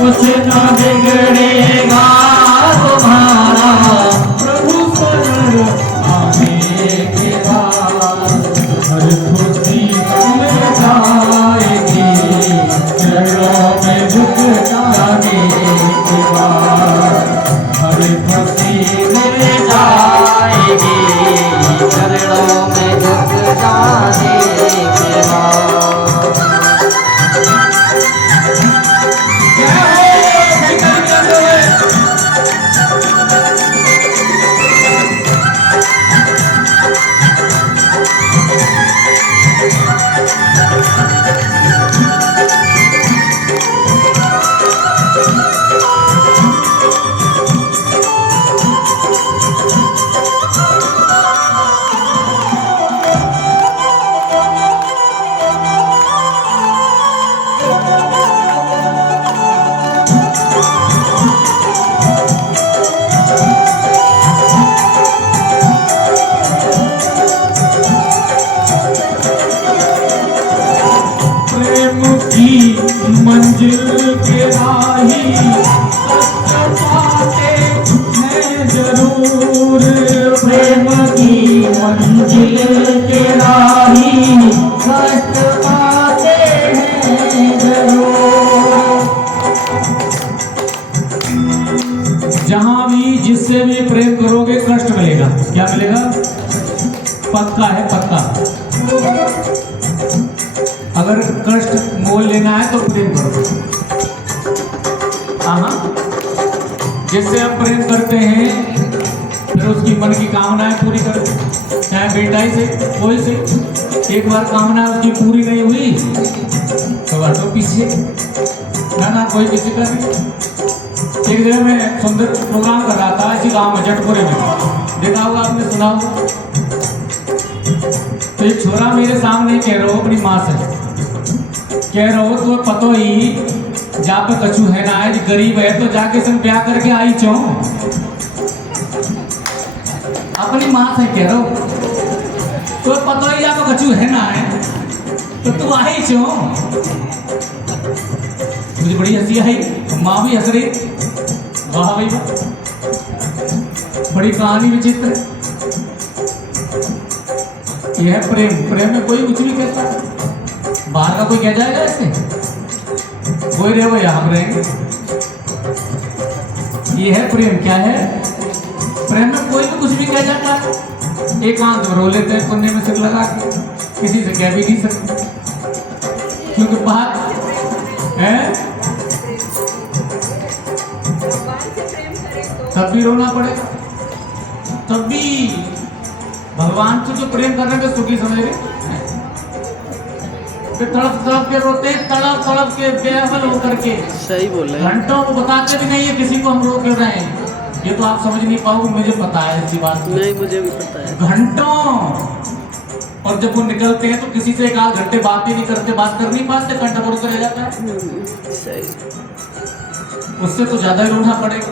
कुछ न बिगड़ेगा तुम्हारा प्रभु शरण आने के बाद। हर खुशी मिल जाएगी चरणों में झुक जाने के बाद। हर खुशी मिल जाएगी चरणों में झुक जाने के बाद। मंजिल के राही कष्ट पाते हैं जरूर। प्रेम की मंजिल के राही कष्ट पाते हैं जरूर। जहां भी जिससे भी प्रेम करोगे कष्ट मिलेगा। क्या मिलेगा? पक्का है, पक्का। अगर कष्ट मोल लेना है तो प्रेम करो। हाँ, जिससे हम प्रेम करते हैं फिर उसकी मन की कामनाएं पूरी करो। चाहे बेटाई से, कोई से एक बार कामना उसकी पूरी नहीं हुई तो हटो पीछे। ना कोई किसी का नहीं। एक जगह मैं सुंदर प्रोग्राम कर रहा था इसी गांव में, जटपुरे में। देखा होगा आपने, सुना होगा। तो एक छोरा मेरे सामने कह रहा हो अपनी माँ से, कह रहा हो तो पतो ही जा पे कछु है ना, आज गरीब है तो जाके संग ब्याह करके आई चो। अपनी माँ से कह रहा हो तो पतो ही जा पे कछु है ना है तो तू आई चो। मुझे बड़ी हंसी आई, माँ भी हंस रही। वाह भाई वाह, बड़ी कहानी विचित्र। यह है प्रेम। प्रेम में कोई कुछ नहीं कहता। बाहर का कोई कह जाएगा ऐसे? कोई रहे वो यहाँ रहेंगे। ये है प्रेम। क्या है? प्रेम में कोई भी कुछ भी कह जाता है। एक आंख रो लेते हैं कोने में सिर लगा के, किसी से कह भी नहीं सकते क्योंकि बात है। तब भी रोना पड़ेगा, तब भी भगवान से जो प्रेम कर रहे हैं सुखी समझेंगे। तड़प तड़प के रोते हैं, तड़प तड़प के बेहल होकर के। सही बोल रहे हैं। घंटों को बताते भी नहीं है किसी को हम रो क्यों रहे हैं। ये तो आप समझ नहीं पाओगे, मुझे पता है इसी बात। नहीं, मुझे भी पता है। घंटों। और जब वो निकलते हैं तो किसी से एक आध घंटे बात ही नहीं करते, बात कर नहीं पाते, घंटा भर रह जाता है। सही। उससे तो ज्यादा ही रोना पड़ेगा।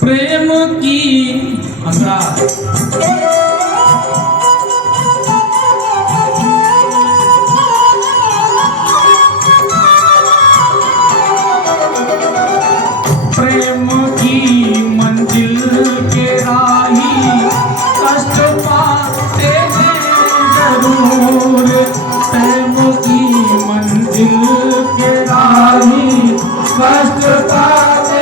प्रेम की अंतरा प्रेम की मंजिल के राही कष्ट पाते हैं जरूर। प्रेम की मंजिल के राही कष्ट पाते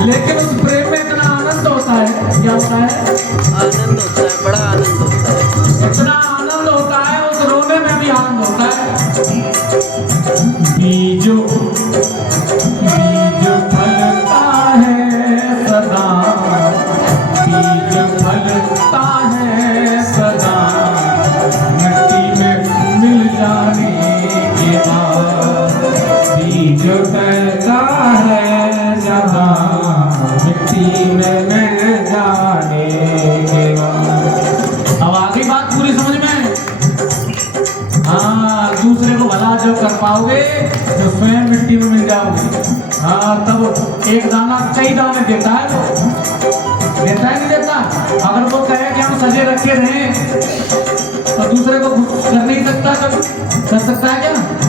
लेकिन उस प्रेम में इतना आनंद होता है। क्या होता है? आनंद होता है, बड़ा आनंद होता है। इतना आनंद होता है, उस रोने में भी आनंद होता है। बीजो बीज फलता है सदा, बीज फलता है सदा, मिट्टी में मिल जाने के बाद। बीज फलता है सदा, मिट्टी में मिल जाने के बाद। अब आगे बात पूरी समझ में? हाँ, दूसरे को भला जब कर पाओगे तो स्वयं मिट्टी में मिल जाओगे। हाँ, तब एक दाना कई दाने देता है। वो देता है नहीं देता? अगर वो कहे कि हम सजे रखे रहे और दूसरे को कर नहीं सकता, कभी कर सकता है क्या?